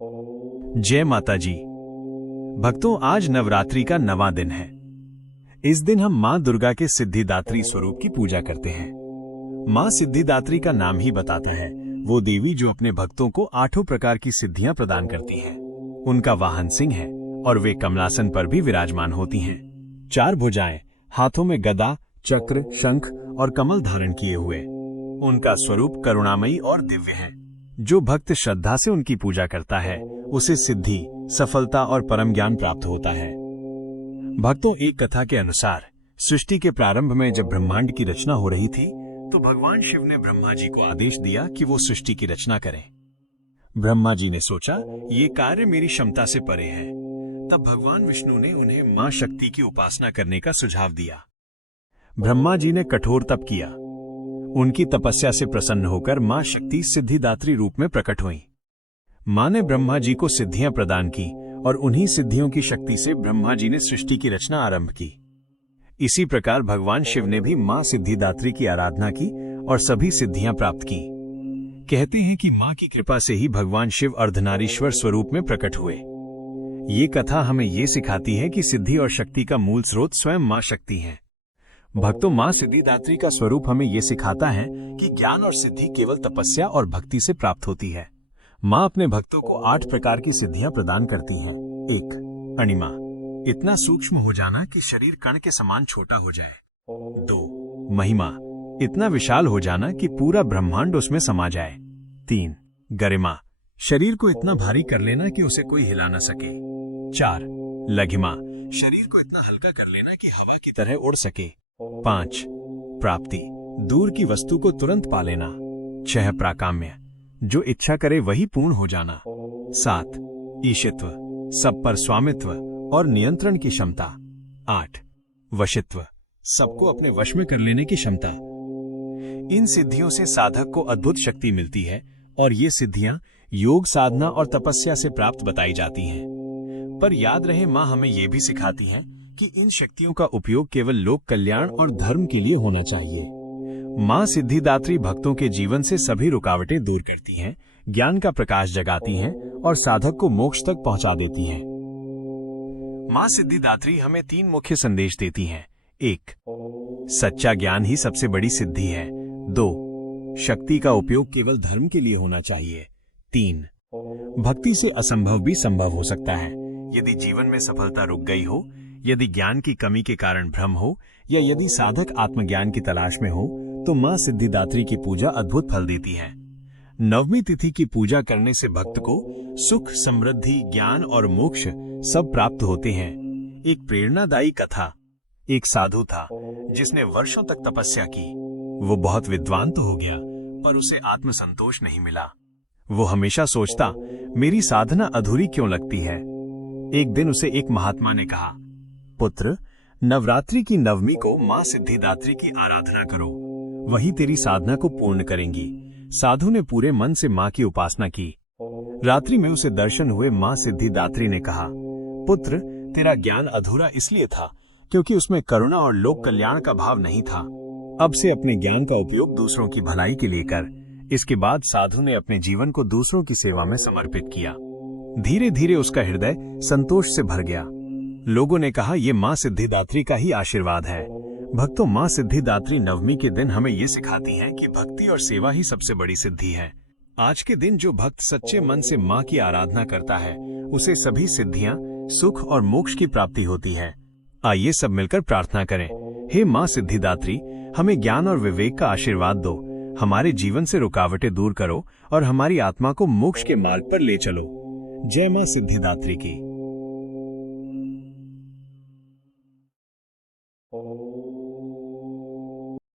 जय माता जी। भक्तों, आज नवरात्रि का 9वां दिन है। इस दिन हम मां दुर्गा के सिद्धिदात्री स्वरूप की पूजा करते हैं। मां सिद्धिदात्री का नाम ही बताता है, वो देवी जो अपने भक्तों को 8 प्रकार की सिद्धियां प्रदान करती हैं। उनका वाहन सिंह है और वे कमलासन पर भी विराजमान होती हैं। 4 भुजाएं, हाथों में गदा, चक्र, शंख और कमल धारण किए हुए। उनका स्वरूप करुणामयी और दिव्य है। जो भक्त श्रद्धा से उनकी पूजा करता है, उसे सिद्धि, सफलता और परम ज्ञान प्राप्त होता है। भक्तों, एक कथा के अनुसार सृष्टि के प्रारंभ में जब ब्रह्मांड की रचना हो रही थी, तो भगवान शिव ने ब्रह्मा जी को आदेश दिया कि वो सृष्टि की रचना करें। ब्रह्मा जी ने सोचा, ये कार्य मेरी क्षमता से परे है। तब भगवान विष्णु ने उन्हें मां शक्ति की उपासना करने का सुझाव दिया। ब्रह्मा जी ने कठोर तप किया। उनकी तपस्या से प्रसन्न होकर मां शक्ति सिद्धिदात्री रूप में प्रकट हुई। मां ने ब्रह्मा जी को सिद्धियां प्रदान की और उन्हीं सिद्धियों की शक्ति से ब्रह्मा जी ने सृष्टि की रचना आरंभ की। इसी प्रकार भगवान शिव ने भी मां सिद्धिदात्री की आराधना की और सभी सिद्धियां प्राप्त की। कहते हैं कि मां की कृपा से ही भगवान शिव अर्धनारीश्वर स्वरूप में प्रकट हुए। ये कथा हमें ये सिखाती है कि सिद्धि और शक्ति का मूल स्रोत स्वयं मां शक्ति है। भक्तों, मां सिद्धिदात्री का स्वरूप हमें ये सिखाता है कि ज्ञान और सिद्धि केवल तपस्या और भक्ति से प्राप्त होती है। मां अपने भक्तों को 8 प्रकार की सिद्धियां प्रदान करती हैं। 1. अणिमा, इतना सूक्ष्म हो जाना कि शरीर कण के समान छोटा हो जाए। 2. महिमा, इतना विशाल हो जाना कि पूरा ब्रह्मांड उसमें समा जाए। 3. गरिमा, शरीर को इतना भारी कर लेना कि उसे कोई हिला न सके। 4. लघिमा, शरीर को इतना हल्का कर लेना कि हवा की तरह उड़ सके। 5. प्राप्ति, दूर की वस्तु को तुरंत पा लेना। 6. प्राकाम्य, जो इच्छा करे वही पूर्ण हो जाना। 7. ईशित्व, सब पर स्वामित्व और नियंत्रण की क्षमता। 8. वशित्व, सबको अपने वश में कर लेने की क्षमता। इन सिद्धियों से साधक को अद्भुत शक्ति मिलती है और ये सिद्धियां योग, साधना और तपस्या से प्राप्त बताई जाती हैं। पर याद रहे, मां हमें यह भी सिखाती है कि इन शक्तियों का उपयोग केवल लोक कल्याण और धर्म के लिए होना चाहिए। मां सिद्धिदात्री भक्तों के जीवन से सभी रुकावटें दूर करती हैं, ज्ञान का प्रकाश जगाती हैं और साधक को मोक्ष तक पहुंचा देती हैं। मां सिद्धिदात्री हमें 3 मुख्य संदेश देती हैं। 1. सच्चा ज्ञान ही सबसे बड़ी सिद्धि है। 2. शक्ति का उपयोग केवल धर्म के लिए होना चाहिए। 3. भक्ति से असंभव भी संभव हो सकता है। यदि जीवन में सफलता रुक गई हो, यदि ज्ञान की कमी के कारण भ्रम हो या यदि साधक आत्मज्ञान की तलाश में हो, तो मां सिद्धिदात्री की पूजा अद्भुत फल देती है। 9वीं तिथि की पूजा करने से भक्त को सुख, समृद्धि, ज्ञान और मोक्ष सब प्राप्त होते हैं। एक प्रेरणादायी कथा। एक साधु था जिसने वर्षों तक तपस्या की। वो बहुत विद्वान तो हो गया, पर उसे आत्मसंतोष नहीं मिला। वो हमेशा सोचता, मेरी साधना अधूरी क्यों लगती है। एक दिन उसे एक महात्मा ने कहा, पुत्र, नवरात्रि की 9वीं को मां सिद्धिदात्री की आराधना करो, वही तेरी साधना को पूर्ण करेंगी। साधु ने पूरे मन से मां की उपासना की। रात्रि में उसे दर्शन हुए। मां सिद्धिदात्री ने कहा, पुत्र, तेरा ज्ञान अधूरा इसलिए था क्योंकि उसमें करुणा और लोक कल्याण का भाव नहीं था। अब से अपने ज्ञान का उपयोग दूसरों की भलाई के लिए कर। इसके बाद साधु ने अपने जीवन को दूसरों की सेवा में समर्पित किया। धीरे धीरे उसका हृदय संतोष से भर गया। लोगों ने कहा, ये मां सिद्धिदात्री का ही आशीर्वाद है। भक्तों, मां सिद्धिदात्री 9वीं के दिन हमें ये सिखाती हैं कि भक्ति और सेवा ही सबसे बड़ी सिद्धि है। आज के दिन जो भक्त सच्चे मन से मां की आराधना करता है, उसे सभी सिद्धियां, सुख और मोक्ष की प्राप्ति होती है। आइए सब मिलकर प्रार्थना करें। हे मां सिद्धिदात्री, हमें ज्ञान और विवेक का आशीर्वाद दो। हमारे जीवन से रुकावटें दूर करो और हमारी आत्मा को मोक्ष के मार्ग पर ले चलो। जय मां सिद्धिदात्री की।